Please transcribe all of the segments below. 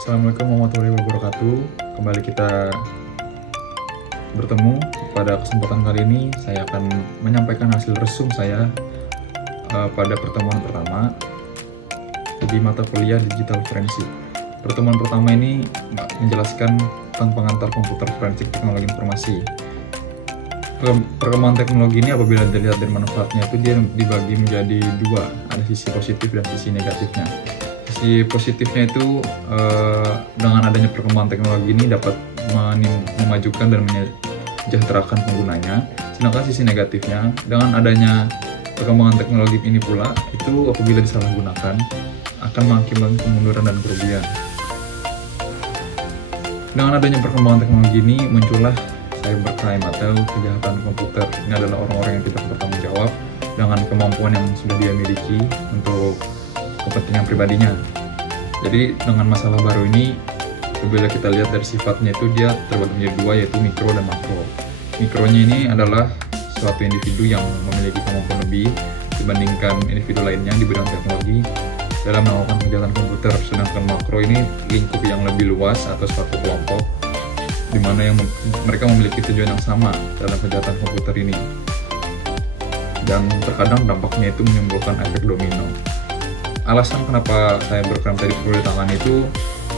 Assalamualaikum warahmatullahi wabarakatuh. Kembali kita bertemu. Pada kesempatan kali ini saya akan menyampaikan hasil resum saya pada pertemuan pertama di mata kuliah digital forensik. Pertemuan pertama ini menjelaskan tentang pengantar komputer forensik teknologi informasi. Perkembangan teknologi ini apabila dilihat dari manfaatnya itu dia dibagi menjadi dua, ada sisi positif dan sisi negatifnya. Sisi positifnya itu dengan adanya perkembangan teknologi ini dapat memajukan dan menyejahterakan penggunanya. Sedangkan sisi negatifnya, dengan adanya perkembangan teknologi ini pula itu apabila disalahgunakan akan mengakibatkan kemunduran dan kerugian. Dengan adanya perkembangan teknologi ini muncullah cybercrime atau kejahatan komputer. Ini adalah orang-orang yang tidak bertanggung jawab dengan kemampuan yang sudah dia miliki untuk kepentingan pribadinya. Jadi dengan masalah baru ini, bila kita lihat dari sifatnya itu dia terbagi menjadi dua, yaitu mikro dan makro. Mikronya ini adalah suatu individu yang memiliki kemampuan lebih dibandingkan individu lainnya di bidang teknologi dalam melakukan kejahatan komputer. Sedangkan makro ini lingkup yang lebih luas atau suatu kelompok di mana yang mereka memiliki tujuan yang sama dalam kejahatan komputer ini. Dan terkadang dampaknya itu menimbulkan efek domino. Alasan kenapa saya berkeram tadi perlu ditangani itu,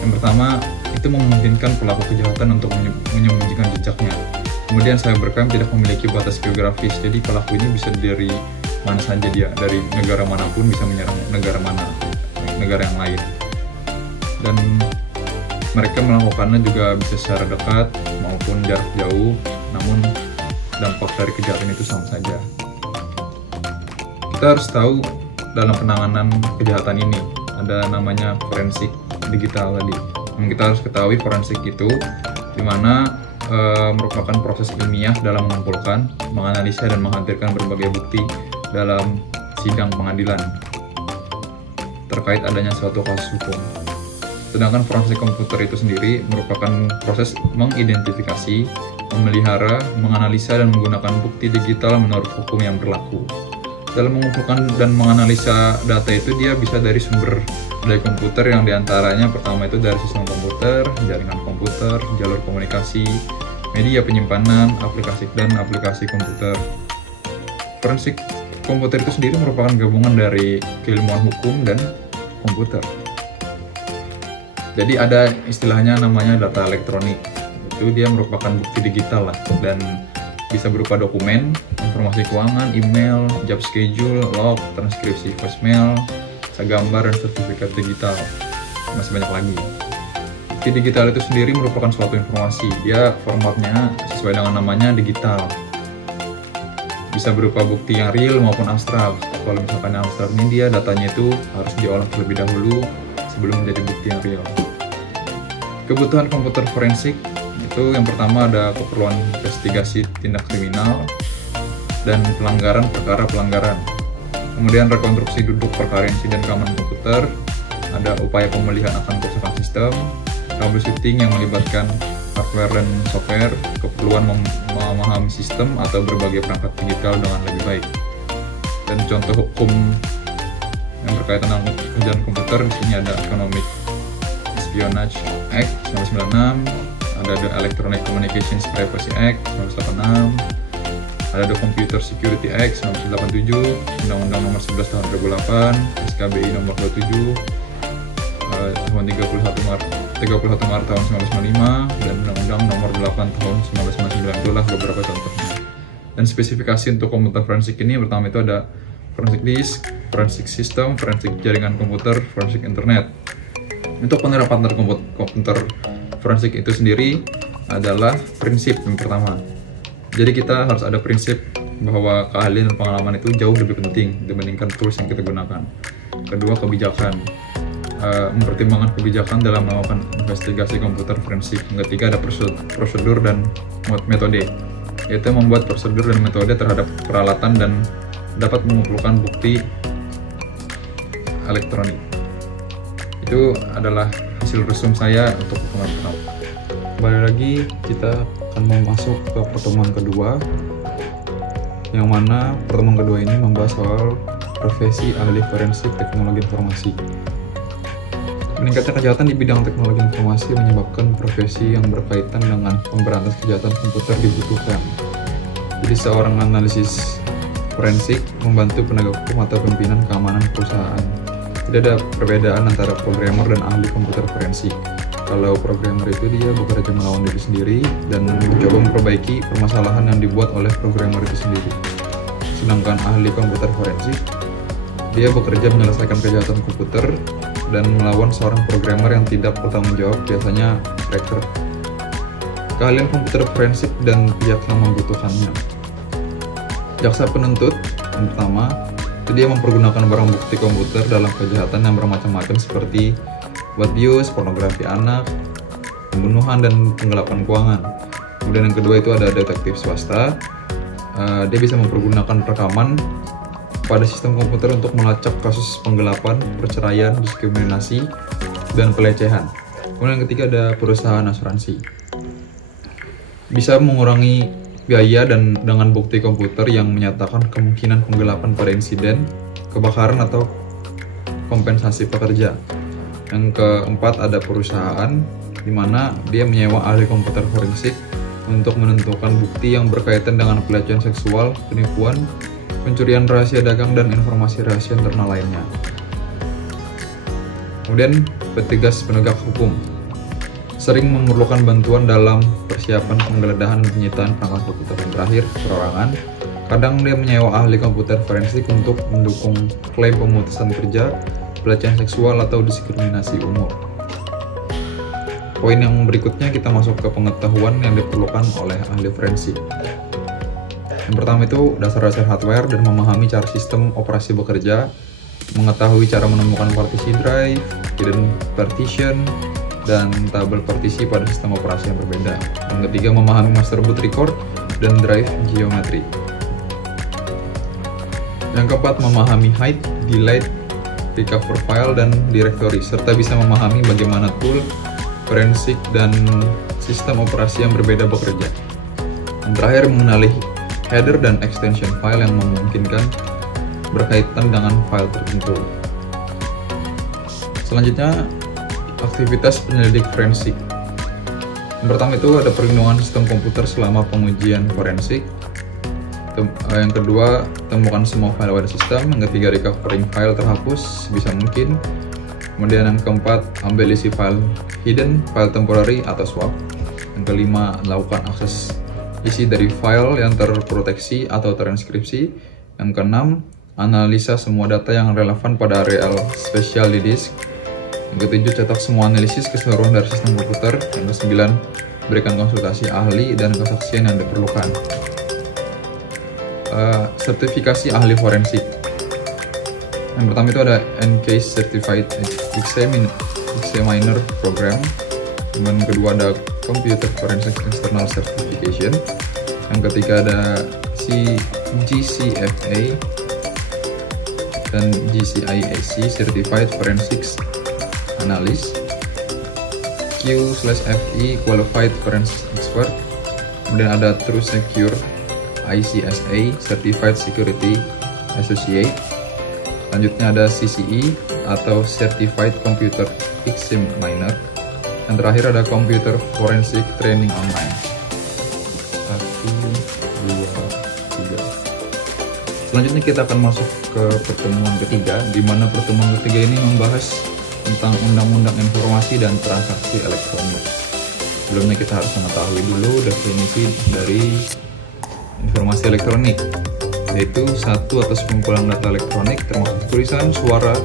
yang pertama itu memungkinkan pelaku kejahatan untuk menyembunyikan jejaknya. Kemudian saya berkeram tidak memiliki batas geografis, jadi pelaku ini bisa dari mana saja dia, dari negara manapun bisa menyerang negara yang lain. Dan mereka melakukannya juga bisa secara dekat maupun jarak jauh, namun dampak dari kejahatan itu sama saja. Kita harus tahu dalam penanganan kejahatan ini ada namanya forensik digital tadi. Yang kita harus ketahui forensik itu dimana merupakan proses ilmiah dalam mengumpulkan, menganalisa dan menghadirkan berbagai bukti dalam sidang pengadilan terkait adanya suatu kasus hukum. Sedangkan forensik komputer itu sendiri merupakan proses mengidentifikasi, memelihara, menganalisa dan menggunakan bukti digital menurut hukum yang berlaku. Dalam mengumpulkan dan menganalisa data itu dia bisa dari sumber dari komputer yang diantaranya pertama itu dari sistem komputer, jaringan komputer, jalur komunikasi, media penyimpanan, aplikasi dan aplikasi komputer. Forensik komputer itu sendiri merupakan gabungan dari keilmuan hukum dan komputer. Jadi ada istilahnya namanya data elektronik. Itu dia merupakan bukti digital lah, dan bisa berupa dokumen, informasi keuangan, email, job schedule, log, transkripsi voicemail, gambar, dan sertifikat digital. Masih banyak lagi. Bukti digital itu sendiri merupakan suatu informasi. Dia formatnya sesuai dengan namanya digital. Bisa berupa bukti yang real maupun abstrak. Kalau misalkan yang abstrak ini dia datanya itu harus diolah terlebih dahulu sebelum menjadi bukti yang real. Kebutuhan komputer forensik itu yang pertama ada keperluan investigasi tindak kriminal dan perkara pelanggaran. Kemudian rekonstruksi duduk perkara insiden keamanan komputer, ada upaya pemulihan akan kerusakan sistem, troubleshooting yang melibatkan hardware dan software, keperluan memahami sistem atau berbagai perangkat digital dengan lebih baik. Dan contoh hukum yang berkaitan dengan kejahatan komputer di sini ada Economic Espionage Act 1996, ada The Electronic Communications Privacy Act 1986, ada The Computer Security Act 1987, Undang-Undang Nomor 11 Tahun 2008, SKBI Nomor 27 tahun 31 Maret tahun 1995, dan Undang-Undang Nomor 8 Tahun 1999. Itulah beberapa contohnya. Dan spesifikasi untuk komputer forensik ini pertama itu ada forensik disk, forensik sistem, forensik jaringan komputer, forensik internet. Untuk penerapan komputer forensik itu sendiri adalah prinsip yang pertama. Jadi kita harus ada prinsip bahwa keahlian dan pengalaman itu jauh lebih penting dibandingkan tools yang kita gunakan. Kedua, kebijakan. Mempertimbangkan kebijakan dalam melakukan investigasi komputer forensik. Yang ketiga, ada prosedur dan metode, yaitu membuat prosedur dan metode terhadap peralatan dan dapat mengumpulkan bukti elektronik. Itu adalah hasil resum saya untuk pertemuan pertama. Kembali lagi kita akan masuk ke pertemuan kedua, yang mana pertemuan kedua ini membahas soal profesi ahli forensik teknologi informasi. Meningkatnya kejahatan di bidang teknologi informasi menyebabkan profesi yang berkaitan dengan pemberantasan kejahatan komputer dibutuhkan. Jadi seorang analisis forensik membantu penegak hukum atau pimpinan keamanan perusahaan. Tidak ada perbedaan antara programmer dan ahli komputer forensik. Kalau programmer itu dia bekerja melawan diri sendiri dan mencoba memperbaiki permasalahan yang dibuat oleh programmer itu sendiri. Sedangkan ahli komputer forensik, dia bekerja menyelesaikan kejahatan komputer dan melawan seorang programmer yang tidak bertanggung jawab, biasanya hacker. Keahlian komputer forensik dan pihak yang membutuhkannya. Jaksa penuntut, yang pertama, dia mempergunakan barang bukti komputer dalam kejahatan yang bermacam-macam seperti buat bius, pornografi anak, pembunuhan, dan penggelapan keuangan. Kemudian yang kedua itu ada detektif swasta. Dia bisa mempergunakan rekaman pada sistem komputer untuk melacak kasus penggelapan, perceraian, diskriminasi, dan pelecehan. Kemudian yang ketiga ada perusahaan asuransi. Bisa mengurangi biaya dan dengan bukti komputer yang menyatakan kemungkinan penggelapan pada insiden, kebakaran, atau kompensasi pekerja. Yang keempat ada perusahaan, di mana dia menyewa ahli komputer forensik untuk menentukan bukti yang berkaitan dengan pelecehan seksual, penipuan, pencurian rahasia dagang, dan informasi rahasia internal lainnya. Kemudian petugas penegak hukum sering memerlukan bantuan dalam persiapan penggeledahan dan penyitaan perangkat komputer. Dan terakhir, perorangan. Kadang dia menyewa ahli komputer forensik untuk mendukung klaim pemutusan kerja, pelecehan seksual, atau diskriminasi umur. Poin yang berikutnya kita masuk ke pengetahuan yang diperlukan oleh ahli forensik. Yang pertama itu dasar-dasar hardware dan memahami cara sistem operasi bekerja, mengetahui cara menemukan partisi drive, hidden partition, dan tabel partisi pada sistem operasi yang berbeda. Yang ketiga, memahami master boot record dan drive geometry. Yang keempat, memahami hide, delete, recover file, dan directory, serta bisa memahami bagaimana tool, forensik, dan sistem operasi yang berbeda bekerja. Yang terakhir, mengenali header dan extension file yang memungkinkan berkaitan dengan file tertentu. Selanjutnya, aktivitas penyelidik forensik. Yang pertama itu ada perlindungan sistem komputer selama pengujian forensik. Yang kedua, temukan semua file pada sistem. Yang ketiga, recovering file terhapus bisa mungkin. Kemudian yang keempat, ambil isi file hidden, file temporary, atau swap. Yang kelima, lakukan akses isi dari file yang terproteksi atau transkripsi. Yang keenam, analisa semua data yang relevan pada areal spesial di disk. Yang ketujuh, cetak semua analisis keseluruhan dari sistem komputer. Yang kesembilan, berikan konsultasi ahli dan kesaksian yang diperlukan. Sertifikasi ahli forensik. Yang pertama itu ada NCASE Certified Examiner Program. Yang kedua ada Computer Forensic External Certification. Yang ketiga ada GCFA dan GCIAC Certified Forensics Analyst. Q/FE Qualified Forensic Expert. Kemudian ada True Secure ICSA Certified Security Associate. Selanjutnya ada CCE atau Certified Computer Examiner. Yang terakhir ada Computer Forensic Training Online. 1, 2, 3. Selanjutnya kita akan masuk ke pertemuan ketiga, di mana pertemuan ketiga ini membahas tentang Undang-Undang Informasi dan Transaksi Elektronik. Sebelumnya kita harus mengetahui dulu definisi dari informasi elektronik, yaitu satu atas pengumpulan data elektronik termasuk tulisan, suara,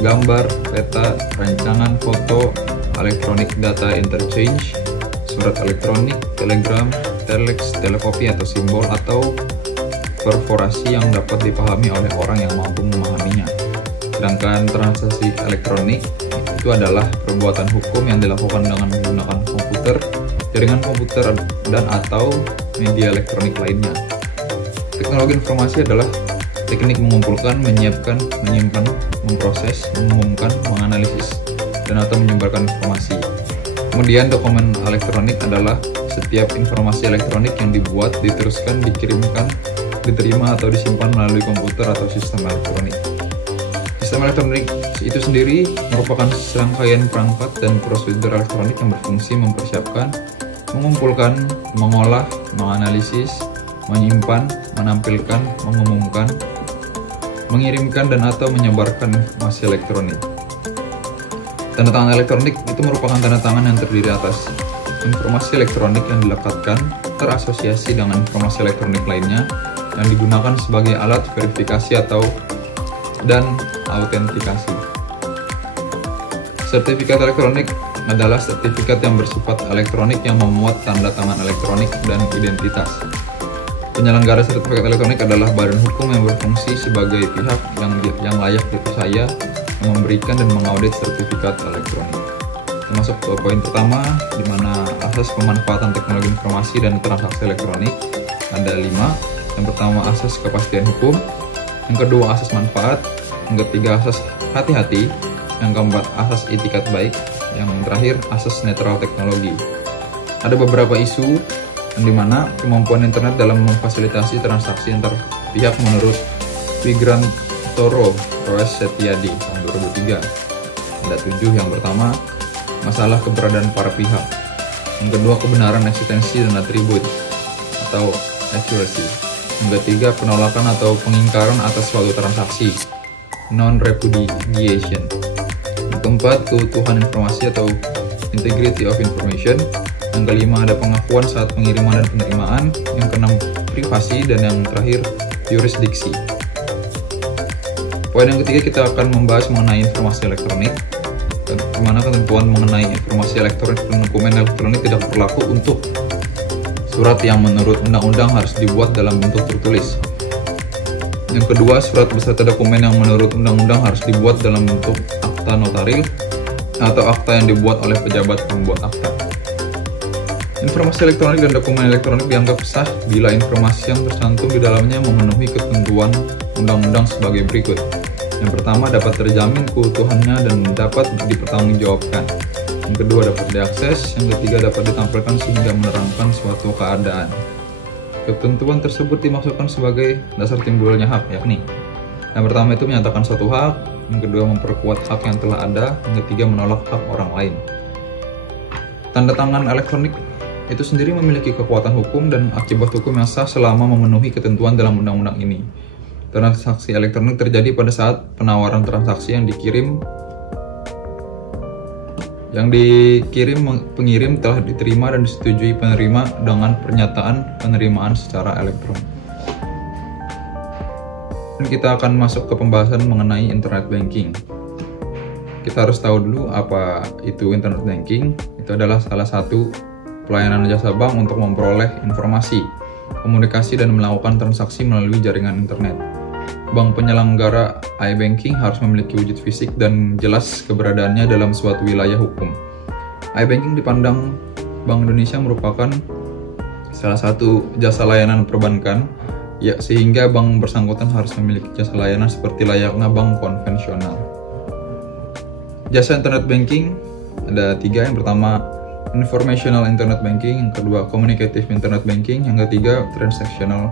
gambar, peta, rancangan, foto, electronic data interchange, surat elektronik, telegram, telex, telekopi atau simbol, atau perforasi yang dapat dipahami oleh orang yang mampu memahaminya. Sedangkan transaksi elektronik itu adalah perbuatan hukum yang dilakukan dengan menggunakan komputer, jaringan komputer, dan atau media elektronik lainnya. Teknologi informasi adalah teknik mengumpulkan, menyiapkan, menyimpan, memproses, mengumumkan, menganalisis, dan atau menyebarkan informasi. Kemudian dokumen elektronik adalah setiap informasi elektronik yang dibuat, diteruskan, dikirimkan, diterima, atau disimpan melalui komputer atau sistem elektronik. Sistem elektronik itu sendiri merupakan serangkaian perangkat dan prosedur elektronik yang berfungsi mempersiapkan, mengumpulkan, mengolah, menganalisis, menyimpan, menampilkan, mengumumkan, mengirimkan dan atau menyebarkan informasi elektronik. Tanda tangan elektronik itu merupakan tanda tangan yang terdiri atas informasi elektronik yang dilekatkan terasosiasi dengan informasi elektronik lainnya yang digunakan sebagai alat verifikasi dan autentikasi. Sertifikat elektronik adalah sertifikat yang bersifat elektronik yang memuat tanda tangan elektronik dan identitas. Penyelenggara sertifikat elektronik adalah badan hukum yang berfungsi sebagai pihak yang layak dipercaya yang memberikan dan mengaudit sertifikat elektronik. Termasuk poin pertama, di mana asas pemanfaatan teknologi informasi dan transaksi elektronik ada 5. Yang pertama, asas kepastian hukum. Yang kedua, asas manfaat. Yang ketiga, asas hati-hati. Yang keempat, asas etikat baik. Yang terakhir, asas netral teknologi. Ada beberapa isu di mana kemampuan internet dalam memfasilitasi transaksi antar pihak menurut Wigrantoro Roes Setiadi tahun 2003. Ada 7. Yang pertama, masalah keberadaan para pihak. Yang kedua, kebenaran eksistensi dan atribut atau accuracy. Yang ketiga, penolakan atau pengingkaran atas suatu transaksi, non-repudiation. Yang keempat, keutuhan informasi atau integrity of information. Yang kelima, ada pengakuan saat pengiriman dan penerimaan. Yang keenam, privasi. Dan yang terakhir, jurisdiksi. Poin yang ketiga, kita akan membahas mengenai informasi elektronik, di mana ketentuan mengenai informasi elektronik dan dokumen elektronik tidak berlaku untuk surat yang menurut undang-undang harus dibuat dalam bentuk tertulis. Yang kedua, surat beserta dokumen yang menurut undang-undang harus dibuat dalam bentuk akta notaril atau akta yang dibuat oleh pejabat pembuat akta. Informasi elektronik dan dokumen elektronik dianggap sah bila informasi yang tercantum di dalamnya memenuhi ketentuan undang-undang sebagai berikut. Yang pertama, dapat terjamin keutuhannya dan dapat dipertanggungjawabkan. Yang kedua, dapat diakses. Yang ketiga, dapat ditampilkan sehingga menerangkan suatu keadaan. Ketentuan tersebut dimaksudkan sebagai dasar timbulnya hak, yakni yang pertama itu menyatakan suatu hak, yang kedua memperkuat hak yang telah ada, yang ketiga menolak hak orang lain. Tanda tangan elektronik itu sendiri memiliki kekuatan hukum dan akibat hukum yang sah selama memenuhi ketentuan dalam undang-undang ini. Transaksi elektronik terjadi pada saat penawaran transaksi yang dikirim pengirim telah diterima dan disetujui penerima dengan pernyataan penerimaan secara elektronik. Dan kita akan masuk ke pembahasan mengenai internet banking. Kita harus tahu dulu apa itu internet banking. Itu adalah salah satu pelayanan jasa bank untuk memperoleh informasi, komunikasi, dan melakukan transaksi melalui jaringan internet. Bank penyelenggara iBanking harus memiliki wujud fisik dan jelas keberadaannya dalam suatu wilayah hukum. iBanking dipandang Bank Indonesia merupakan salah satu jasa layanan perbankan, sehingga bank bersangkutan harus memiliki jasa layanan seperti layaknya bank konvensional. Jasa internet banking ada 3. Yang pertama, informational internet banking. Yang kedua, communicative internet banking. Yang ketiga, transactional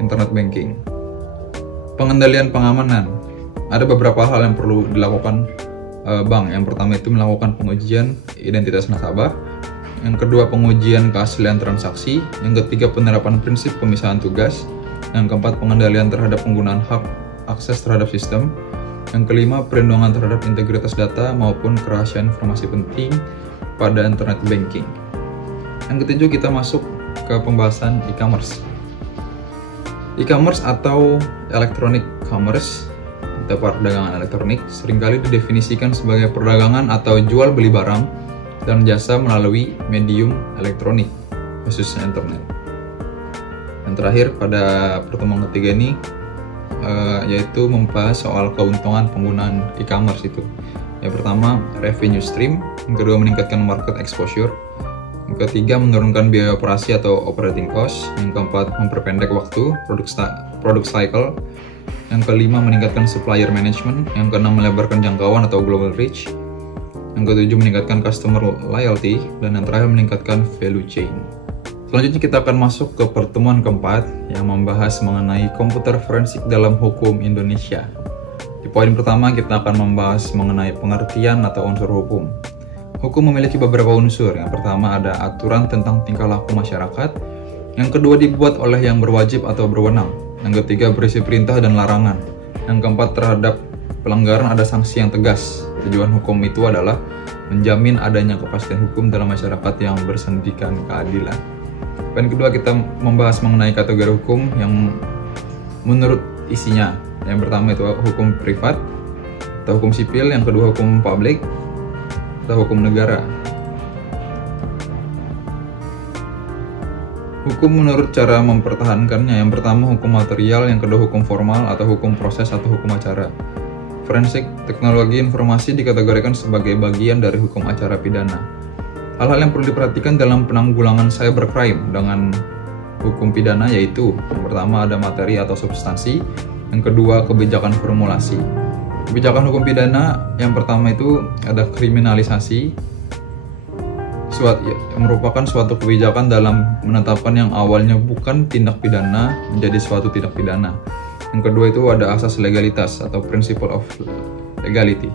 internet banking. Pengendalian pengamanan. Ada beberapa hal yang perlu dilakukan bank. Yang pertama itu melakukan pengujian identitas nasabah. Yang kedua, pengujian keaslian transaksi. Yang ketiga, penerapan prinsip pemisahan tugas. Yang keempat, pengendalian terhadap penggunaan hak akses terhadap sistem. Yang kelima, perlindungan terhadap integritas data maupun kerahasiaan informasi penting pada internet banking. Yang ketujuh, kita masuk ke pembahasan e-commerce. E-commerce atau electronic commerce atau perdagangan elektronik seringkali didefinisikan sebagai perdagangan atau jual beli barang dan jasa melalui medium elektronik, khususnya internet. Yang terakhir pada pertemuan ketiga ini yaitu membahas soal keuntungan penggunaan e-commerce itu. Yang pertama, revenue stream. Yang kedua, meningkatkan market exposure. Yang ketiga, menurunkan biaya operasi atau operating cost. Yang keempat, memperpendek waktu product cycle. Yang kelima, meningkatkan supplier management. Yang keenam, melebarkan jangkauan atau global reach. Yang ketujuh, meningkatkan customer loyalty. Dan yang terakhir, meningkatkan value chain. Selanjutnya kita akan masuk ke pertemuan keempat yang membahas mengenai komputer forensik dalam hukum Indonesia. Di Di poin pertama kita akan membahas mengenai pengertian atau unsur hukum. Hukum memiliki beberapa unsur. Yang pertama ada aturan tentang tingkah laku masyarakat. Yang kedua dibuat oleh yang berwajib atau berwenang. Yang ketiga berisi perintah dan larangan. Yang keempat terhadap pelanggaran ada sanksi yang tegas. Tujuan hukum itu adalah menjamin adanya kepastian hukum dalam masyarakat yang bersendikan keadilan. Poin kedua kita membahas mengenai kategori hukum yang menurut isinya. Yang pertama itu hukum privat atau hukum sipil, yang kedua hukum publik atau hukum negara. Hukum menurut cara mempertahankannya, yang pertama hukum material, yang kedua hukum formal atau hukum proses atau hukum acara. Forensik teknologi informasi dikategorikan sebagai bagian dari hukum acara pidana. Hal-hal yang perlu diperhatikan dalam penanggulangan cybercrime dengan hukum pidana yaitu yang pertama ada materi atau substansi, yang kedua kebijakan formulasi. Kebijakan hukum pidana yang pertama itu ada kriminalisasi, merupakan suatu kebijakan dalam menetapkan yang awalnya bukan tindak pidana menjadi suatu tindak pidana. Yang kedua itu ada asas legalitas atau principle of legality,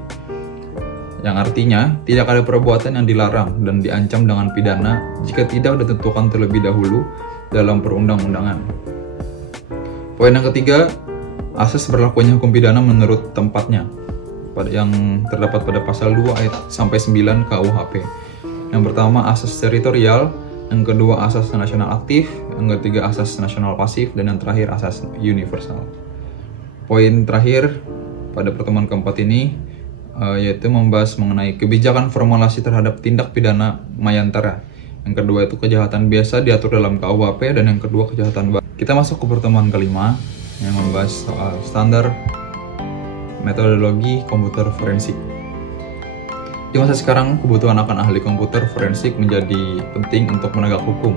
yang artinya tidak ada perbuatan yang dilarang dan diancam dengan pidana jika tidak ditentukan terlebih dahulu dalam perundang-undangan. Poin yang ketiga, asas berlakunya hukum pidana menurut tempatnya yang terdapat pada pasal 2 ayat sampai 9 KUHP. Yang pertama asas teritorial, yang kedua asas nasional aktif, yang ketiga asas nasional pasif, dan yang terakhir asas universal. Poin terakhir pada pertemuan keempat ini yaitu membahas mengenai kebijakan formulasi terhadap tindak pidana mayantara. Yang kedua itu kejahatan biasa diatur dalam KUHP, dan yang kedua kejahatan baru. Kita masuk ke pertemuan kelima yang membahas soal standar metodologi komputer forensik. Di masa sekarang, kebutuhan akan ahli komputer forensik menjadi penting untuk menegak hukum,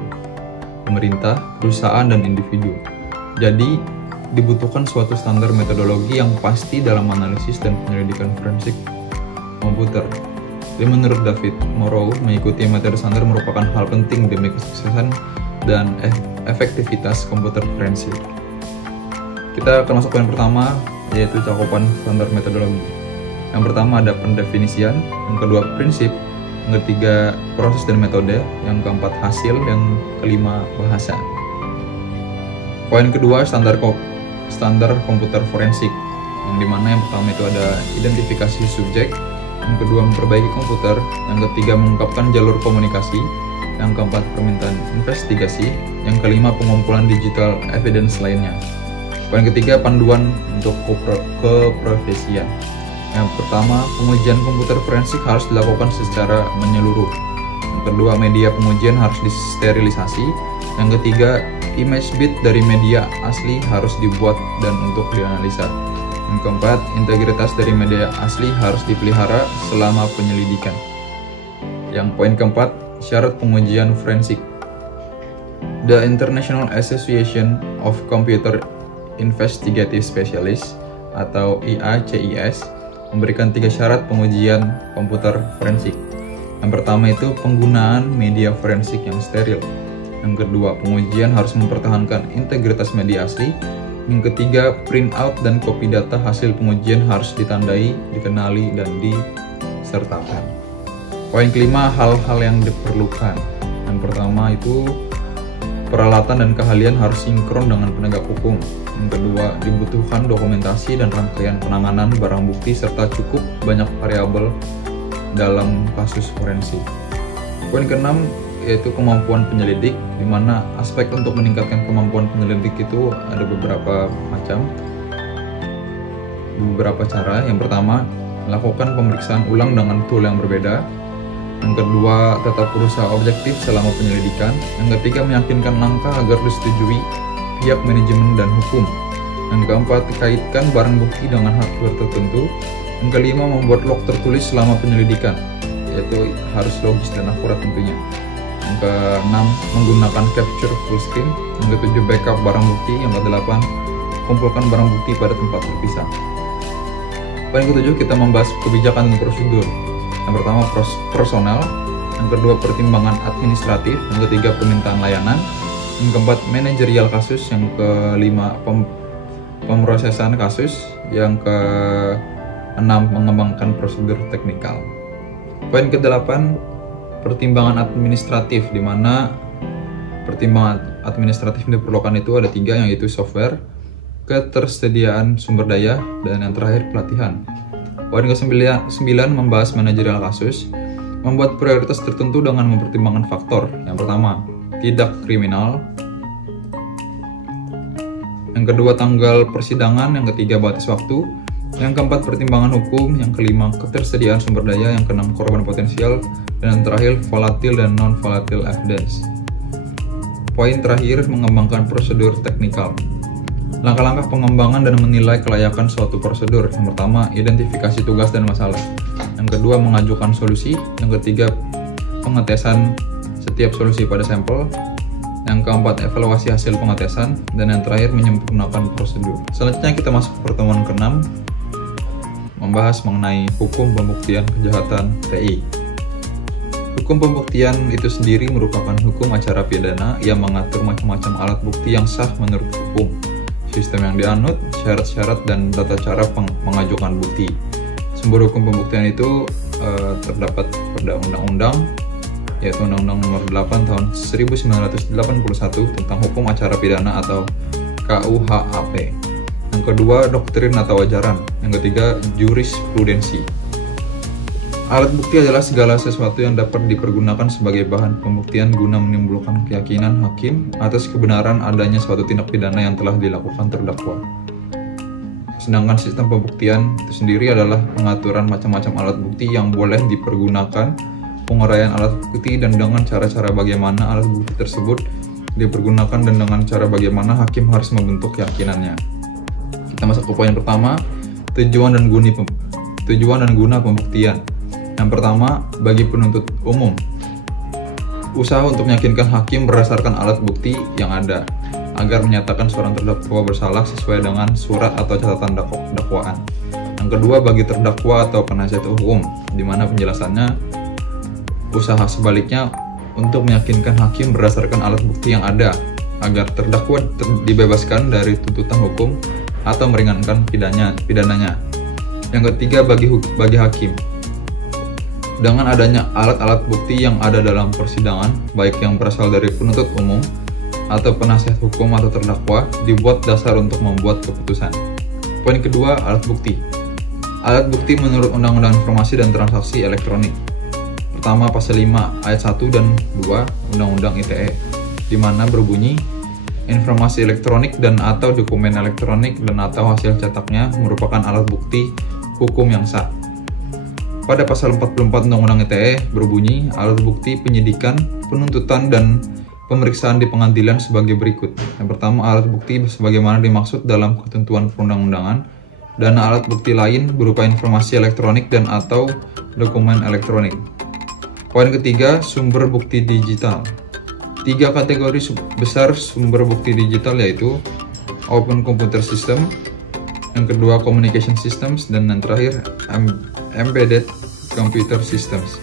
pemerintah, perusahaan, dan individu. Jadi, dibutuhkan suatu standar metodologi yang pasti dalam analisis dan penyelidikan forensik komputer. Dan menurut David Morrow, mengikuti metode standar merupakan hal penting demi kesuksesan dan efektivitas komputer forensik. Kita akan masuk ke yang pertama, yaitu cakupan standar metodologi. Yang pertama ada pendefinisian, yang kedua prinsip, yang ketiga proses dan metode, yang keempat hasil, yang kelima bahasa. Poin kedua standar komputer forensik, yang dimana yang pertama itu ada identifikasi subjek, yang kedua memperbaiki komputer, yang ketiga mengungkapkan jalur komunikasi, yang keempat permintaan investigasi, yang kelima pengumpulan digital evidence lainnya. Poin ketiga panduan untuk keprofesian. Yang pertama, pengujian komputer forensik harus dilakukan secara menyeluruh. Yang kedua, media pengujian harus disterilisasi. Yang ketiga, image bit dari media asli harus dibuat dan untuk dianalisa. Yang keempat, integritas dari media asli harus dipelihara selama penyelidikan. Yang poin keempat, syarat pengujian forensik. The International Association of Computer Investigative Specialists atau IACIS memberikan 3 syarat pengujian komputer forensik. Yang pertama itu penggunaan media forensik yang steril. Yang kedua, pengujian harus mempertahankan integritas media asli. Yang ketiga, print out dan copy data hasil pengujian harus ditandai, dikenali, dan disertakan. Poin kelima, hal-hal yang diperlukan. Yang pertama itu peralatan dan keahlian harus sinkron dengan penegak hukum. Yang kedua, dibutuhkan dokumentasi dan rangkaian penanganan barang bukti serta cukup banyak variabel dalam kasus forensik. Poin keenam yaitu kemampuan penyelidik, di mana aspek untuk meningkatkan kemampuan penyelidik itu ada beberapa cara. Yang pertama, lakukan pemeriksaan ulang dengan tool yang berbeda. Yang kedua, tetap berusaha objektif selama penyelidikan. Yang ketiga, meyakinkan langkah agar disetujui pihak manajemen dan hukum. Yang keempat, kaitkan barang bukti dengan hardware tertentu. Yang kelima, membuat log tertulis selama penyelidikan, yaitu harus logis dan akurat tentunya. Yang keenam, menggunakan capture full screen. Yang ketujuh, backup barang bukti. Yang kedelapan, kumpulkan barang bukti pada tempat terpisah. Poin ketujuh, kita membahas kebijakan dan prosedur. Yang pertama, personal. Yang kedua, pertimbangan administratif. Yang ketiga, permintaan layanan. Yang keempat, manajerial kasus. Yang kelima, pemrosesan kasus. Yang 6. Mengembangkan prosedur teknikal. Poin ke-8, pertimbangan administratif, di mana pertimbangan administratif yang diperlukan itu ada 3, yaitu software, ketersediaan sumber daya, dan yang terakhir pelatihan. Poin ke-9 membahas manajerial kasus, membuat prioritas tertentu dengan mempertimbangkan faktor. Yang pertama, tidak kriminal. Yang kedua, tanggal persidangan. Yang ketiga, batas waktu. Yang keempat, pertimbangan hukum. Yang kelima, ketersediaan sumber daya. Yang keenam, korban potensial. Dan yang terakhir, volatile dan non-volatile evidence. Poin terakhir, mengembangkan prosedur teknikal. Langkah-langkah pengembangan dan menilai kelayakan suatu prosedur. Yang pertama, identifikasi tugas dan masalah. Yang kedua, mengajukan solusi. Yang ketiga, pengetesan setiap solusi pada sampel. Yang keempat, evaluasi hasil pengetesan. Dan yang terakhir, menyempurnakan prosedur. Selanjutnya kita masuk ke pertemuan ke-6, membahas mengenai hukum pembuktian kejahatan TI. Hukum pembuktian itu sendiri merupakan hukum acara pidana yang mengatur macam-macam alat bukti yang sah menurut hukum, sistem yang dianut, syarat-syarat, dan tata cara mengajukan bukti. Sumber hukum pembuktian itu terdapat pada undang-undang, yaitu Undang-Undang Nomor 8 Tahun 1981 tentang hukum acara pidana atau KUHAP. Yang kedua, doktrin atau ajaran. Yang ketiga, jurisprudensi. Alat bukti adalah segala sesuatu yang dapat dipergunakan sebagai bahan pembuktian guna menimbulkan keyakinan hakim atas kebenaran adanya suatu tindak pidana yang telah dilakukan terdakwa. Sedangkan sistem pembuktian itu sendiri adalah pengaturan macam-macam alat bukti yang boleh dipergunakan, penguraian alat bukti, dan dengan cara-cara bagaimana alat bukti tersebut dipergunakan, dan dengan cara bagaimana hakim harus membentuk keyakinannya. Kita masuk ke poin pertama, tujuan dan guna pembuktian. Yang pertama, bagi penuntut umum, usaha untuk meyakinkan hakim berdasarkan alat bukti yang ada agar menyatakan seorang terdakwa bersalah sesuai dengan surat atau catatan dakwaan. Yang kedua, bagi terdakwa atau penasihat hukum, di mana penjelasannya usaha sebaliknya untuk meyakinkan hakim berdasarkan alat bukti yang ada agar terdakwa dibebaskan dari tuntutan hukum atau meringankan pidananya. Yang ketiga, bagi hakim, dengan adanya alat-alat bukti yang ada dalam persidangan, baik yang berasal dari penuntut umum atau penasihat hukum atau terdakwa, dibuat dasar untuk membuat keputusan. Poin kedua, alat bukti. Alat bukti menurut Undang-Undang Informasi dan Transaksi Elektronik. Pertama, pasal 5 ayat 1 dan 2 Undang-Undang ITE, di mana berbunyi, informasi elektronik dan atau dokumen elektronik dan atau hasil cetaknya merupakan alat bukti hukum yang sah. Pada pasal 44 Undang-Undang ITE berbunyi, alat bukti penyidikan, penuntutan, dan pemeriksaan di pengadilan sebagai berikut. Yang pertama, alat bukti sebagaimana dimaksud dalam ketentuan perundang-undangan, dan alat bukti lain berupa informasi elektronik dan atau dokumen elektronik. Poin ketiga, sumber bukti digital. 3 kategori besar sumber bukti digital, yaitu Open Computer System, yang kedua Communication Systems, dan yang terakhir Embedded Computer Systems.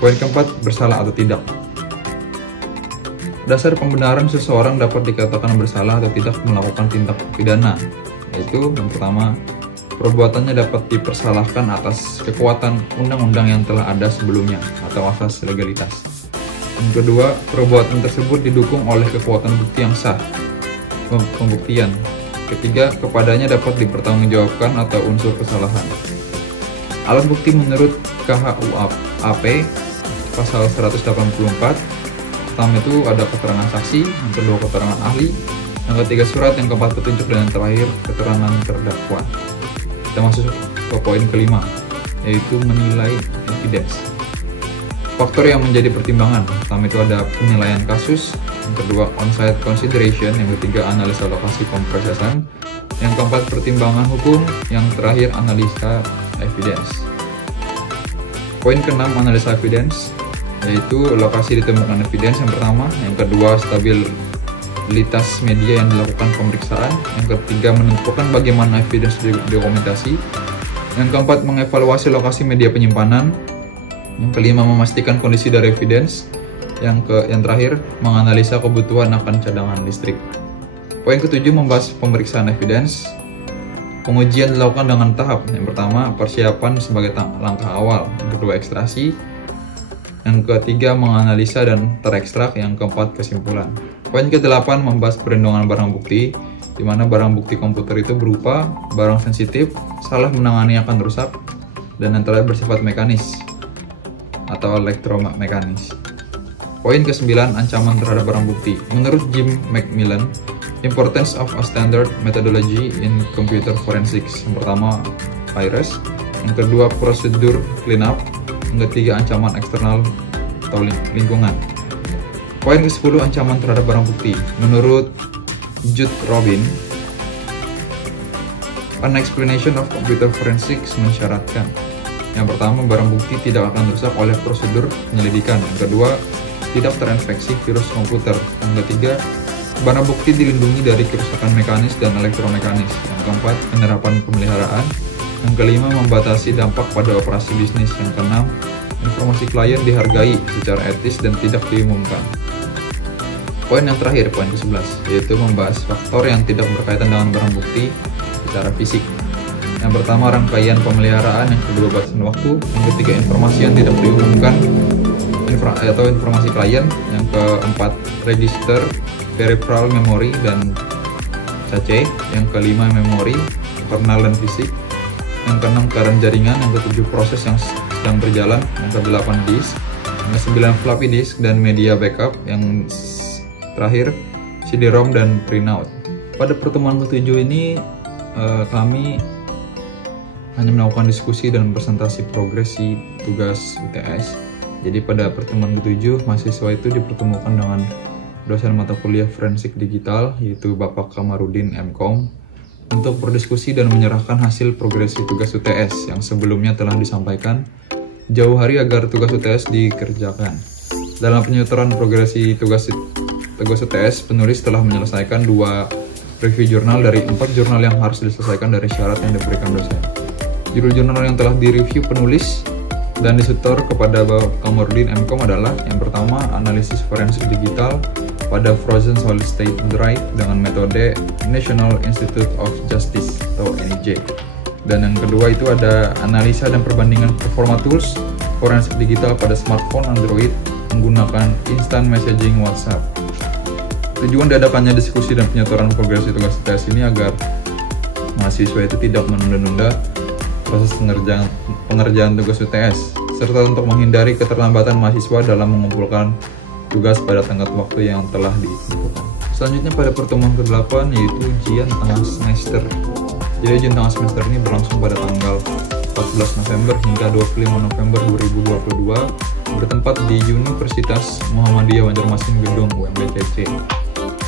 Poin keempat, bersalah atau tidak. Dasar pembenaran seseorang dapat dikatakan bersalah atau tidak melakukan tindak pidana, yaitu yang pertama, perbuatannya dapat dipersalahkan atas kekuatan undang-undang yang telah ada sebelumnya atau asas legalitas. Yang kedua, perbuatan tersebut didukung oleh kekuatan bukti yang sah, pembuktian. Ketiga, kepadanya dapat dipertanggungjawabkan atau unsur kesalahan. Alat bukti menurut KUHAP pasal 184. Pertama itu ada keterangan saksi, yang kedua keterangan ahli, yang ketiga surat, yang keempat petunjuk, dan yang terakhir keterangan terdakwa. Kita masuk ke poin kelima, yaitu menilai evidence. Faktor yang menjadi pertimbangan, pertama itu ada penilaian kasus, yang kedua on-site consideration, yang ketiga analisa lokasi pemprosesan, yang keempat pertimbangan hukum, yang terakhir analisa evidence. Poin keenam, analisa evidence, yaitu lokasi ditemukan evidence yang pertama, yang kedua stabilitas media yang dilakukan pemeriksaan, yang ketiga menentukan bagaimana evidence dokumentasi, yang keempat mengevaluasi lokasi media penyimpanan, yang kelima memastikan kondisi dari evidence, yang terakhir menganalisa kebutuhan akan cadangan listrik. Poin ketujuh membahas pemeriksaan evidence. Pengujian dilakukan dengan tahap. Yang pertama, persiapan sebagai langkah awal. Yang kedua, ekstraksi. Yang ketiga, menganalisa dan terekstrak. Yang keempat, kesimpulan. Poin ke-8 membahas perlindungan barang bukti, di mana barang bukti komputer itu berupa barang sensitif, salah menangani akan rusak, dan yang terakhir bersifat mekanis atau elektromekanis. Poin ke-9, ancaman terhadap barang bukti. Menurut Jim Macmillan, importance of a standard methodology in computer forensics. Yang pertama, virus. Yang kedua, prosedur cleanup. Yang ketiga, ancaman eksternal atau lingkungan. Poin ke-10, ancaman terhadap barang bukti. Menurut Jude Robin, an explanation of computer forensics mensyaratkan. Yang pertama, barang bukti tidak akan rusak oleh prosedur penyelidikan. Yang kedua, tidak terinfeksi virus komputer. Yang ketiga, barang bukti dilindungi dari kerusakan mekanis dan elektromekanis. Yang keempat, penerapan pemeliharaan. Yang kelima, membatasi dampak pada operasi bisnis. Yang keenam, informasi klien dihargai secara etis dan tidak diumumkan. Poin yang terakhir, poin ke-11, yaitu membahas faktor yang tidak berkaitan dengan barang bukti secara fisik. Yang pertama, rangkaian pemeliharaan. Yang kedua, batasan waktu. Yang ketiga, informasi yang tidak diumumkan atau informasi klien. Yang keempat, register, peripheral memory dan cache. Yang kelima, memori, kernel dan fisik. Yang keenam, current jaringan. Yang ketujuh, proses yang sedang berjalan. Yang kedelapan, disk. Yang kesembilan, floppy disk dan media backup. Yang terakhir, CD-ROM dan printout. Pada pertemuan ke-7 ini kami hanya melakukan diskusi dan presentasi progresi tugas UTS. Jadi pada pertemuan ke-7, mahasiswa itu dipertemukan dengan dosen mata kuliah forensik digital, yaitu Bapak Kamarudin MKom, untuk berdiskusi dan menyerahkan hasil progresi tugas UTS yang sebelumnya telah disampaikan jauh hari agar tugas UTS dikerjakan. Dalam penyetoran progresi tugas UTS, penulis telah menyelesaikan 2 review jurnal dari 4 jurnal yang harus diselesaikan dari syarat yang diberikan dosen. Judul jurnal yang telah direview penulis dan disetor kepada Bapak Kamarudin MKom adalah yang pertama, analisis forensik digital pada frozen solid state drive dengan metode National Institute of Justice atau NIJ. Dan yang kedua itu ada analisa dan perbandingan performa tools forensik digital pada smartphone Android menggunakan instant messaging WhatsApp. Tujuan diadakannya diskusi dan penyetoran progresi tugas UTS ini agar mahasiswa itu tidak menunda-nunda proses pengerjaan tugas UTS, serta untuk menghindari keterlambatan mahasiswa dalam mengumpulkan tugas pada tenggat waktu yang telah ditentukan. Selanjutnya pada pertemuan ke-8 yaitu ujian tengah semester. Jadi ujian tengah semester ini berlangsung pada tanggal 14 November hingga 25 November 2022 bertempat di Universitas Muhammadiyah Banjarmasin Gedung UMBCC.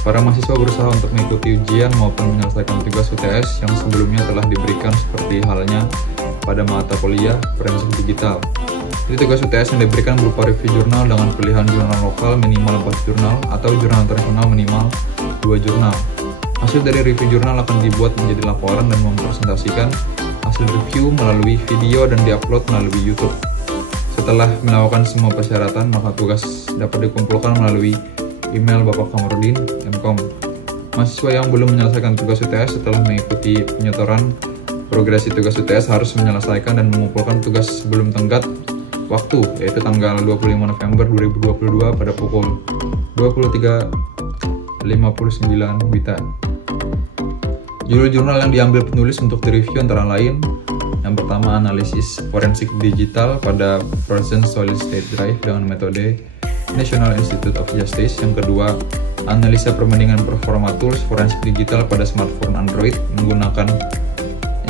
Para mahasiswa berusaha untuk mengikuti ujian maupun menyelesaikan tugas UTS yang sebelumnya telah diberikan seperti halnya pada mata kuliah forensik digital. Jadi tugas UTS yang diberikan berupa review jurnal dengan pilihan jurnal lokal minimal 4 jurnal atau jurnal internasional minimal 2 jurnal. Hasil dari review jurnal akan dibuat menjadi laporan dan mempresentasikan hasil review melalui video dan diupload melalui YouTube. Setelah melakukan semua persyaratan, maka tugas dapat dikumpulkan melalui email Bapak Kamarudin MKom. Mahasiswa yang belum menyelesaikan tugas UTS setelah mengikuti penyetoran progresi tugas UTS harus menyelesaikan dan mengumpulkan tugas sebelum tenggat waktu, yaitu tanggal 25 November 2022 pada pukul 23.59 WITA. Judul jurnal yang diambil penulis untuk direview antara lain yang pertama, analisis forensik digital pada frozen solid state drive dengan metode National Institute of Justice. Yang kedua, analisa perbandingan performa tools forensik digital pada smartphone Android menggunakan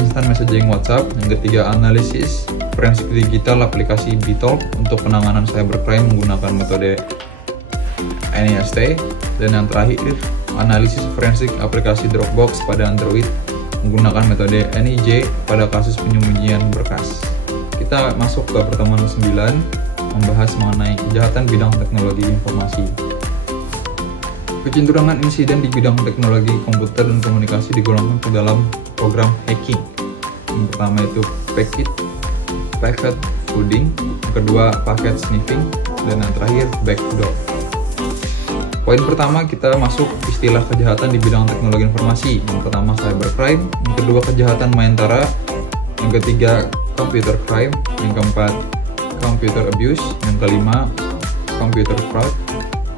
instant messaging WhatsApp. Yang ketiga, analisis forensik digital aplikasi Bitalk untuk penanganan cybercrime menggunakan metode NIST. Dan yang terakhir, analisis forensik aplikasi Dropbox pada Android menggunakan metode NIJ pada kasus penyembunyian berkas. Kita masuk ke pertemuan ke-9, membahas mengenai kejahatan bidang teknologi informasi. Kecenderungan insiden di bidang teknologi komputer dan komunikasi digolongkan ke dalam program hacking. Yang pertama itu packet flooding, yang kedua packet sniffing, dan yang terakhir backdoor. Poin pertama, kita masuk istilah kejahatan di bidang teknologi informasi. Yang pertama cybercrime, yang kedua kejahatan mayantara, yang ketiga computer crime, yang keempat computer abuse, yang kelima computer fraud,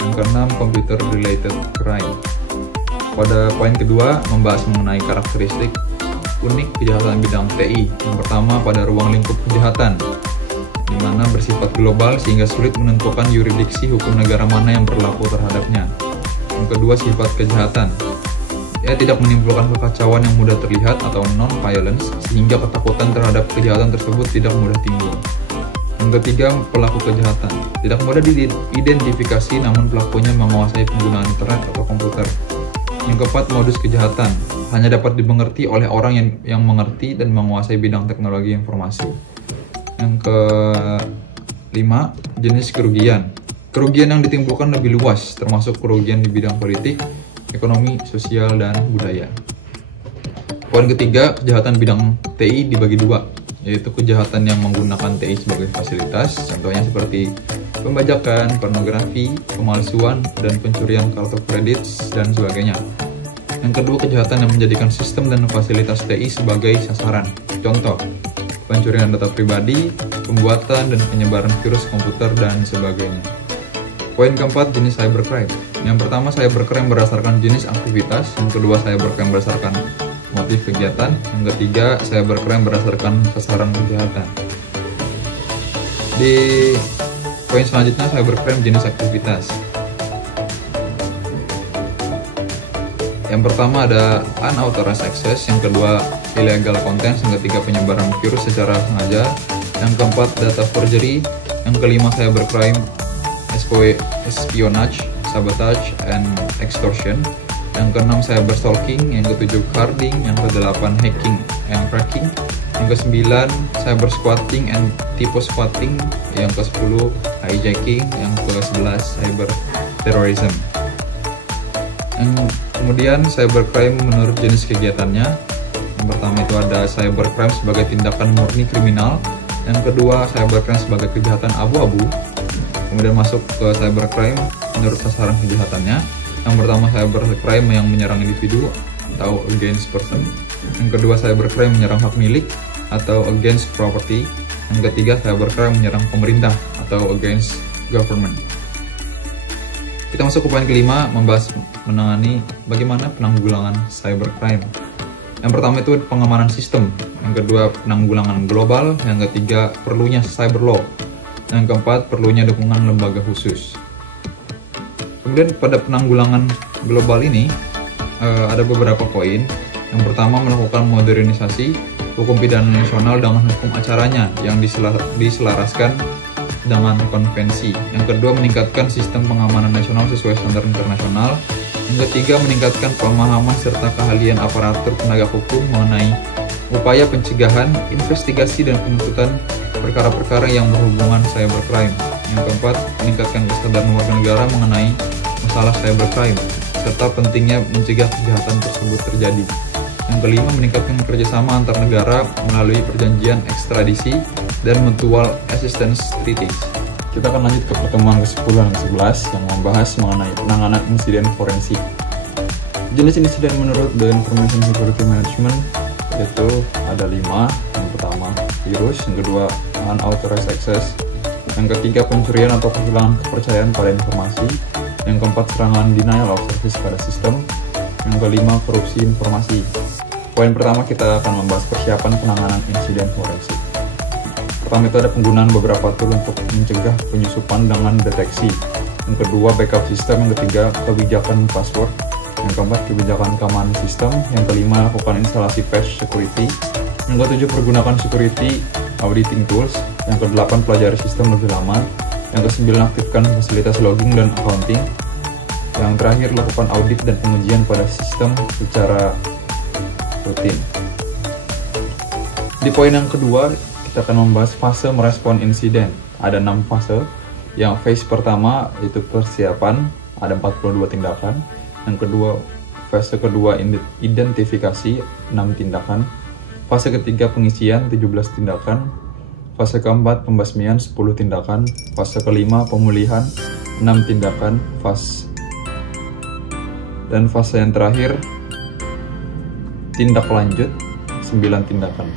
yang keenam computer related crime. Pada poin kedua, membahas mengenai karakteristik unik kejahatan bidang TI. Yang pertama, pada ruang lingkup kejahatan, di mana bersifat global sehingga sulit menentukan yurisdiksi hukum negara mana yang berlaku terhadapnya. Yang kedua, sifat kejahatan. Ia tidak menimbulkan kekacauan yang mudah terlihat atau non-violence, sehingga ketakutan terhadap kejahatan tersebut tidak mudah timbul. Yang ketiga, pelaku kejahatan. Tidak mudah diidentifikasi, namun pelakunya menguasai penggunaan internet atau komputer. Yang keempat, modus kejahatan. Hanya dapat dimengerti oleh orang yang mengerti dan menguasai bidang teknologi informasi. Yang kelima, jenis kerugian. Kerugian yang ditimbulkan lebih luas, termasuk kerugian di bidang politik, ekonomi, sosial, dan budaya. Poin ketiga, kejahatan bidang TI dibagi dua, yaitu kejahatan yang menggunakan TI sebagai fasilitas, contohnya seperti pembajakan, pornografi, pemalsuan, dan pencurian kartu kredit, dan sebagainya. Yang kedua, kejahatan yang menjadikan sistem dan fasilitas TI sebagai sasaran, contoh pencurian data pribadi, pembuatan dan penyebaran virus komputer, dan sebagainya. Poin keempat, jenis cybercrime. Yang pertama, cybercrime berdasarkan jenis aktivitas. Yang kedua, cybercrime berdasarkan motif kegiatan. Yang ketiga, cybercrime berdasarkan sasaran kejahatan. Di poin selanjutnya, cybercrime jenis aktivitas. Yang pertama ada unauthorized access, yang kedua illegal content, yang ketiga penyebaran virus secara sengaja, yang keempat data forgery, yang kelima cybercrime, espionage, sabotage, and extortion, yang keenam cyberstalking, yang ketujuh carding, yang kedelapan hacking and cracking, yang kesembilan cybersquatting and typo squatting, yang ke-10 hijacking, yang ke-11 cyber terrorism. Kemudian cybercrime menurut jenis kegiatannya. Yang pertama itu ada cybercrime sebagai tindakan murni kriminal. Yang kedua, cybercrime sebagai kejahatan abu-abu. Kemudian masuk ke cybercrime menurut sasaran kejahatannya. Yang pertama, cybercrime yang menyerang individu atau against person. Yang kedua, cybercrime menyerang hak milik atau against property. Yang ketiga, cybercrime menyerang pemerintah atau against government. Kita masuk ke poin kelima, membahas menangani bagaimana penanggulangan cybercrime. Yang pertama itu pengamanan sistem, yang kedua penanggulangan global, yang ketiga perlunya cyber law, yang keempat perlunya dukungan lembaga khusus. Kemudian pada penanggulangan global ini ada beberapa poin. Yang pertama, melakukan modernisasi hukum pidana nasional dengan hukum acaranya yang diselaraskan dengan konvensi. Yang kedua, meningkatkan sistem pengamanan nasional sesuai standar internasional. Yang ketiga, meningkatkan pemahaman serta keahlian aparatur penegak hukum mengenai upaya pencegahan, investigasi, dan penuntutan perkara-perkara yang berhubungan cybercrime. Yang keempat, meningkatkan kesadaran warga negara mengenai masalah cybercrime, serta pentingnya mencegah kejahatan tersebut terjadi. Yang kelima, meningkatkan kerjasama antar negara melalui perjanjian ekstradisi dan mutual assistance treaties. Kita akan lanjut ke pertemuan ke-10 dan ke-11 yang membahas mengenai penanganan insiden forensik. Jenis insiden menurut The Information Security Management yaitu ada 5. Yang pertama, virus. Yang kedua, unauthorized access. Yang ketiga, pencurian atau kehilangan kepercayaan pada informasi. Yang keempat, serangan denial of service pada sistem. Yang kelima, korupsi informasi. Poin pertama, kita akan membahas persiapan penanganan insiden forensik. Pertama itu ada penggunaan beberapa tool untuk mencegah penyusupan dengan deteksi. Yang kedua, backup sistem. Yang ketiga, kebijakan password. Yang keempat, kebijakan keamanan sistem. Yang kelima, lakukan instalasi patch security. Yang ketujuh, pergunakan security auditing tools. Yang kedelapan, pelajari sistem lebih lama. Yang kesembilan, aktifkan fasilitas logging dan accounting. Yang terakhir, lakukan audit dan pengujian pada sistem secara rutin. Di poin yang kedua, kita akan membahas fase merespon insiden. Ada 6 fase. Yang phase pertama itu persiapan, ada 42 tindakan. Yang kedua, fase kedua identifikasi, 6 tindakan. Fase ketiga pengisian, 17 tindakan. Fase keempat pembasmian, 10 tindakan. Fase kelima pemulihan, 6 tindakan. Dan fase yang terakhir, tindak lanjut 9 tindakan.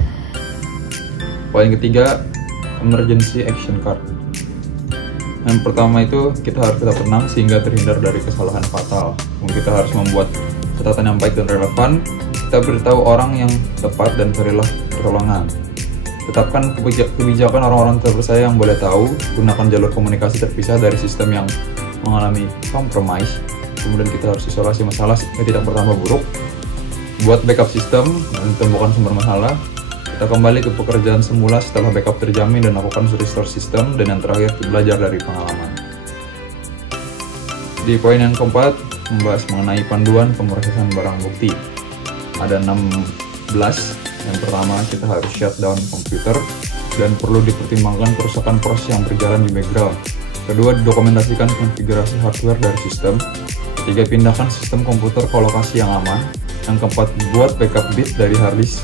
Poin ketiga, emergency action card. Yang pertama itu kita harus tetap tenang sehingga terhindar dari kesalahan fatal. Kita harus membuat catatan yang baik dan relevan. Kita beritahu orang yang tepat dan carilah pertolongan. Tetapkan kebijakan orang-orang terpercaya yang boleh tahu. Gunakan jalur komunikasi terpisah dari sistem yang mengalami compromise. Kemudian kita harus isolasi masalah supaya tidak bertambah buruk. Buat backup sistem dan temukan sumber masalah. Kita kembali ke pekerjaan semula setelah backup terjamin dan lakukan restore sistem. Dan yang terakhir, belajar dari pengalaman. Di poin yang keempat, membahas mengenai panduan pemrosesan barang bukti. Ada 16. Yang pertama, kita harus shutdown komputer dan perlu dipertimbangkan kerusakan proses yang berjalan di background. Kedua, dokumentasikan konfigurasi hardware dari sistem. Ketiga, pindahkan sistem komputer ke lokasi yang aman. Yang keempat, buat backup disk dari hard disk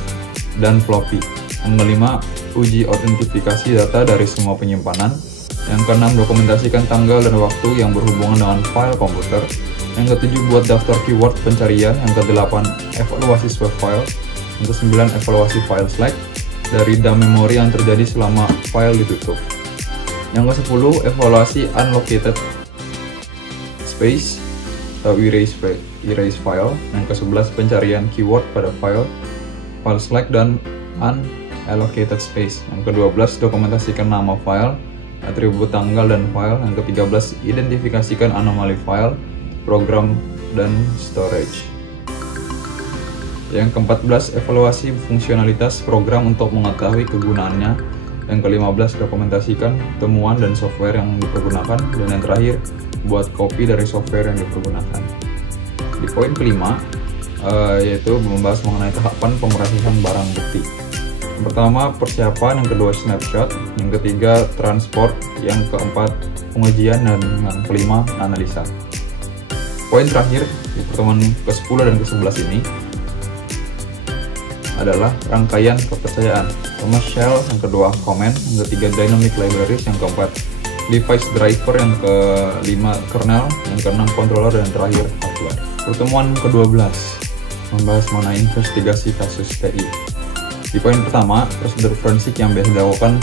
dan floppy. Yang kelima, uji autentifikasi data dari semua penyimpanan. Yang keenam, dokumentasikan tanggal dan waktu yang berhubungan dengan file komputer. Yang ketujuh, buat daftar keyword pencarian. Yang kedelapan, evaluasi swap file. Yang kesembilan, evaluasi file slack dari dump memori yang terjadi selama file ditutup. Yang ke-10, evaluasi unallocated space atau erase file. Yang ke-11, pencarian keyword pada file slack dan unallocated space. Yang ke-12, dokumentasikan nama file, atribut tanggal dan file. Yang ke-13, identifikasikan anomali file, program, dan storage. Yang ke-14, evaluasi fungsionalitas program untuk mengetahui kegunaannya. Yang ke-15, dokumentasikan temuan dan software yang dipergunakan. Dan yang terakhir, buat kopi dari software yang dipergunakan. Di poin kelima, yaitu membahas mengenai tahapan pemrosesan barang bukti. Yang pertama, persiapan. Yang kedua, snapshot. Yang ketiga, transport. Yang keempat, pengujian. Dan yang kelima, analisa. Poin terakhir di pertemuan ke-10 dan ke-11 ini adalah rangkaian kepercayaan. Pertama, shell. Yang kedua, comment. Yang ketiga, dynamic libraries. Yang keempat, device driver. Yang kelima, kernel. Yang keenam, controller. Dan yang terakhir, hardware. Pertemuan ke-12 membahas mengenai investigasi kasus TI. Di poin pertama, prosedur forensik yang biasa dilakukan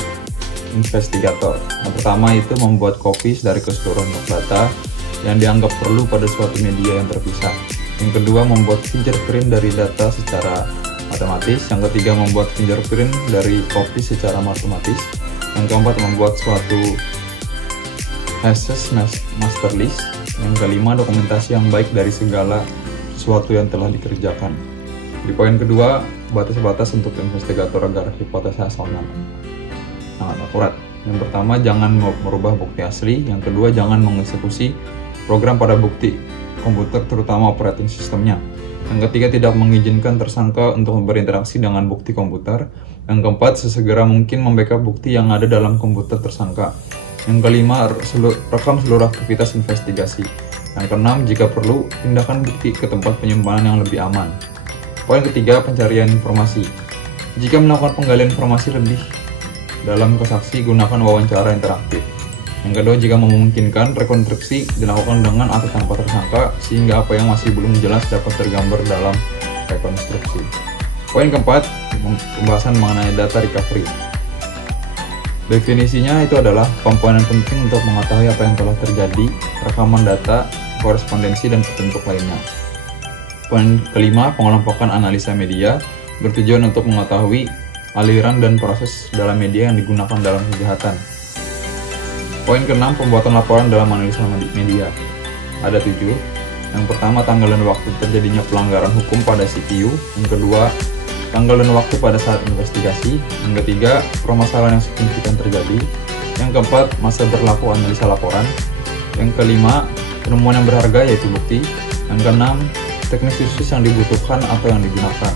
investigator. Yang pertama itu membuat copies dari keseluruhan data yang dianggap perlu pada suatu media yang terpisah. Yang kedua, membuat fingerprint dari data secara matematis. Yang ketiga, membuat fingerprint dari copy secara matematis. Yang keempat, membuat suatu hashes master list. Yang kelima, dokumentasi yang baik dari segala sesuatu yang telah dikerjakan. Di poin kedua, batas-batas untuk investigator agar hipotesa sangat akurat. Yang pertama, jangan merubah bukti asli. Yang kedua, jangan mengeksekusi program pada bukti komputer, terutama operating sistemnya. Yang ketiga, tidak mengizinkan tersangka untuk berinteraksi dengan bukti komputer. Yang keempat, sesegera mungkin membackup bukti yang ada dalam komputer tersangka. Yang kelima, rekam seluruh aktivitas investigasi. Yang keenam, jika perlu, pindahkan bukti ke tempat penyimpanan yang lebih aman. Poin ketiga, pencarian informasi. Jika melakukan penggalian informasi lebih dalam ke saksi, gunakan wawancara interaktif. Yang kedua, jika memungkinkan, rekonstruksi dilakukan dengan atau tanpa tersangka, sehingga apa yang masih belum jelas dapat tergambar dalam rekonstruksi. Poin keempat, pembahasan mengenai data recovery. Definisinya itu adalah komponen penting untuk mengetahui apa yang telah terjadi, rekaman data, korespondensi, dan petunjuk lainnya. Poin kelima, pengelompokan analisa media, bertujuan untuk mengetahui aliran dan proses dalam media yang digunakan dalam kejahatan. Poin keenam, pembuatan laporan dalam analisa media. Ada 7. Yang pertama, tanggal dan waktu terjadinya pelanggaran hukum pada CPU. Yang kedua, tanggal dan waktu pada saat investigasi. Yang ketiga, permasalahan yang signifikan terjadi. Yang keempat, masa berlaku analisa laporan. Yang kelima, penemuan yang berharga yaitu bukti. Yang keenam, teknis khusus yang dibutuhkan atau yang digunakan.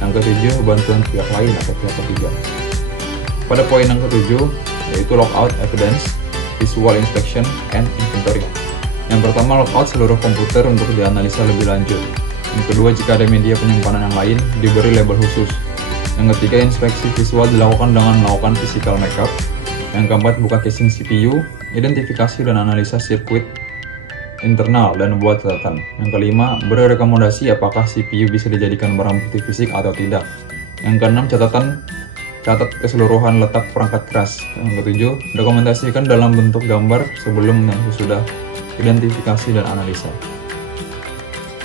Yang ketujuh, bantuan pihak lain atau pihak ketiga. Pada poin yang ketujuh, yaitu lockout evidence, visual inspection, and inventory. Yang pertama, lockout seluruh komputer untuk dianalisa lebih lanjut. Yang kedua, jika ada media penyimpanan yang lain, diberi label khusus. Yang ketiga, inspeksi visual dilakukan dengan melakukan physical makeup. Yang keempat, buka casing CPU, identifikasi dan analisa sirkuit internal dan buat catatan. Yang kelima, beri rekomendasi apakah CPU bisa dijadikan barang bukti fisik atau tidak. Yang keenam, catat keseluruhan letak perangkat keras. Yang ketujuh, dokumentasikan dalam bentuk gambar sebelum dan sesudah identifikasi dan analisa.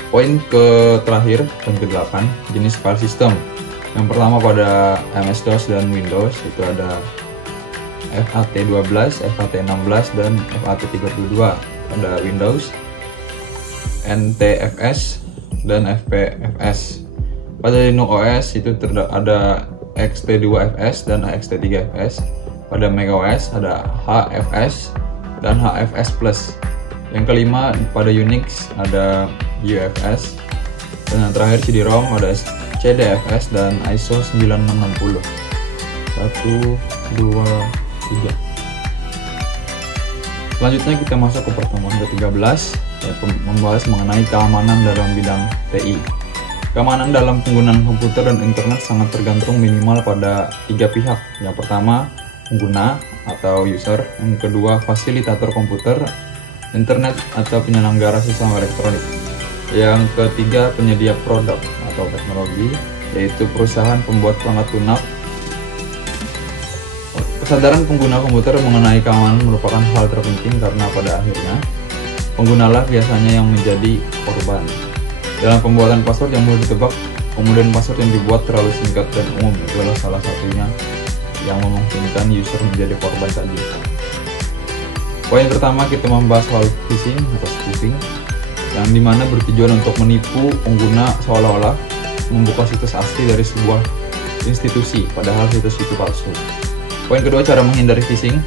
Poin terakhir, poin ke-8, jenis file system. Yang pertama pada MS-DOS dan Windows itu ada FAT12, FAT16, dan FAT32. Pada Windows, NTFS dan FPFS. Pada Linux OS itu ada XT2FS dan XT3FS. Pada macOS ada HFS dan HFS Plus. Yang kelima pada Unix ada UFS. Dan yang terakhir CD-ROM ada CDFS dan ISO 9660. 1, 2, 3. Selanjutnya kita masuk ke pertemuan ke-13, yaitu membahas mengenai keamanan dalam bidang TI. Keamanan dalam penggunaan komputer dan internet sangat tergantung minimal pada 3 pihak. Yang pertama, pengguna atau user. Yang kedua, fasilitator komputer, internet atau penyelenggara sistem elektronik. Yang ketiga, penyedia produk atau teknologi, yaitu perusahaan pembuat perangkat lunak. Kesadaran pengguna komputer mengenai keamanan merupakan hal terpenting karena pada akhirnya penggunalah biasanya yang menjadi korban. Dalam pembuatan password yang mudah ditebak, kemudian password yang dibuat terlalu singkat dan umum adalah salah satunya yang memungkinkan user menjadi korban tadi. Poin pertama, kita membahas soal phishing atau spoofing, yang dimana bertujuan untuk menipu pengguna seolah-olah membuka situs asli dari sebuah institusi, padahal situs itu palsu. Poin kedua, cara menghindari phishing.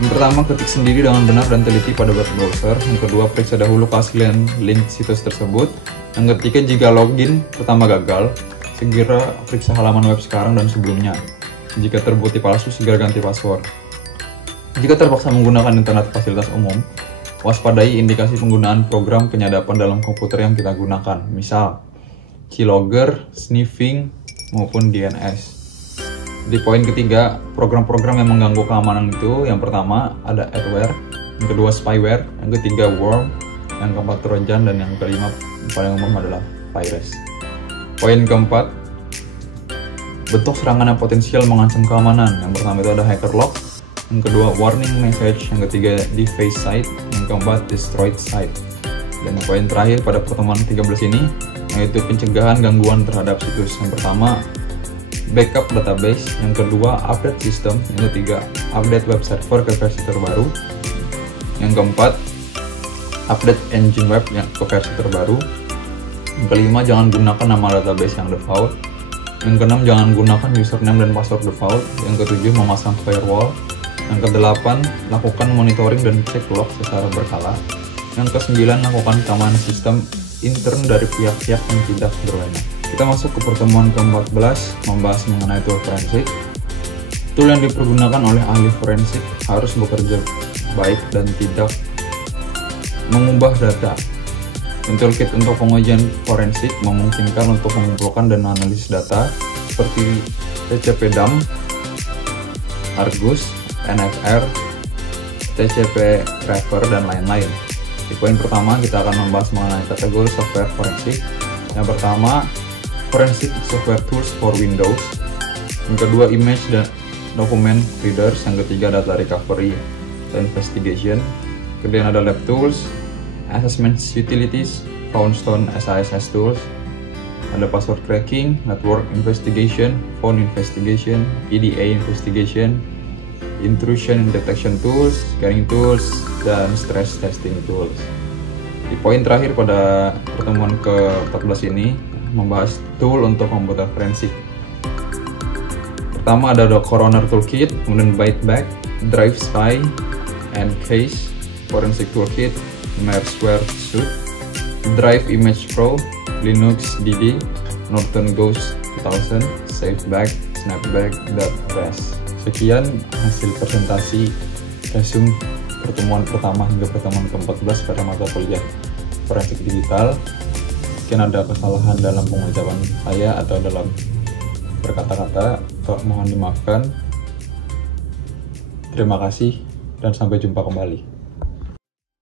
Yang pertama, ketik sendiri dengan benar dan teliti pada web browser. Yang kedua, periksa dahulu keaslian link situs tersebut. Yang ketiga, jika login pertama gagal, segera periksa halaman web sekarang dan sebelumnya. Jika terbukti palsu, segera ganti password. Jika terpaksa menggunakan internet fasilitas umum, waspadai indikasi penggunaan program penyadapan dalam komputer yang kita gunakan, misal keylogger, sniffing, maupun DNS. Di poin ketiga, program-program yang mengganggu keamanan itu, yang pertama ada adware, yang kedua spyware, yang ketiga worm, yang keempat trojan, dan yang kelima paling umum adalah virus. Poin keempat, bentuk serangan yang potensial mengancam keamanan. Yang pertama itu ada hacker lock, yang kedua warning message, yang ketiga deface site, yang keempat destroyed site. Dan poin terakhir pada pertemuan 13 ini yaitu pencegahan gangguan terhadap situs. Yang pertama, backup database, yang kedua update sistem, yang ketiga update web server ke versi terbaru, yang keempat update engine web yang ke versi terbaru, yang kelima jangan gunakan nama database yang default, yang keenam jangan gunakan username dan password default, yang ketujuh memasang firewall, yang kedelapan lakukan monitoring dan cek log secara berkala, yang kesembilan lakukan keamanan sistem intern dari pihak-pihak yang tidak berwenang. Kita masuk ke pertemuan ke-14, membahas mengenai tool forensik. Tool yang dipergunakan oleh ahli forensik harus bekerja baik dan tidak mengubah data. Toolkit untuk pengujian forensik memungkinkan untuk mengumpulkan dan analisis data seperti TCP/DUM, Argus, NFR, TCP/Refer, dan lain-lain. Di poin pertama kita akan membahas mengenai kategori software forensik. Yang pertama, forensic software tools for Windows. Yang kedua, image dan document readers. Yang ketiga, data recovery dan investigation. Kemudian ada lab tools, assessment utilities, Foundstone SISS tools. Ada password cracking, network investigation, phone investigation, EDA investigation, intrusion detection tools, scanning tools, dan stress testing tools. Di poin terakhir pada pertemuan ke-14 ini membahas tool untuk komputer forensik. Pertama ada Coroner Toolkit, kemudian Byteback, Drive Spy, Encase, Forensic Toolkit, Merceware Suite, Drive Image Pro, Linux DD, Norton Ghost 2000, SafeBack, Snapback, dan REST. Sekian hasil presentasi resume pertemuan pertama hingga pertemuan ke-14 pada mata kuliah forensik digital. Mungkin ada kesalahan dalam pengucapan saya atau dalam berkata-kata, mohon dimaafkan. Terima kasih dan sampai jumpa kembali.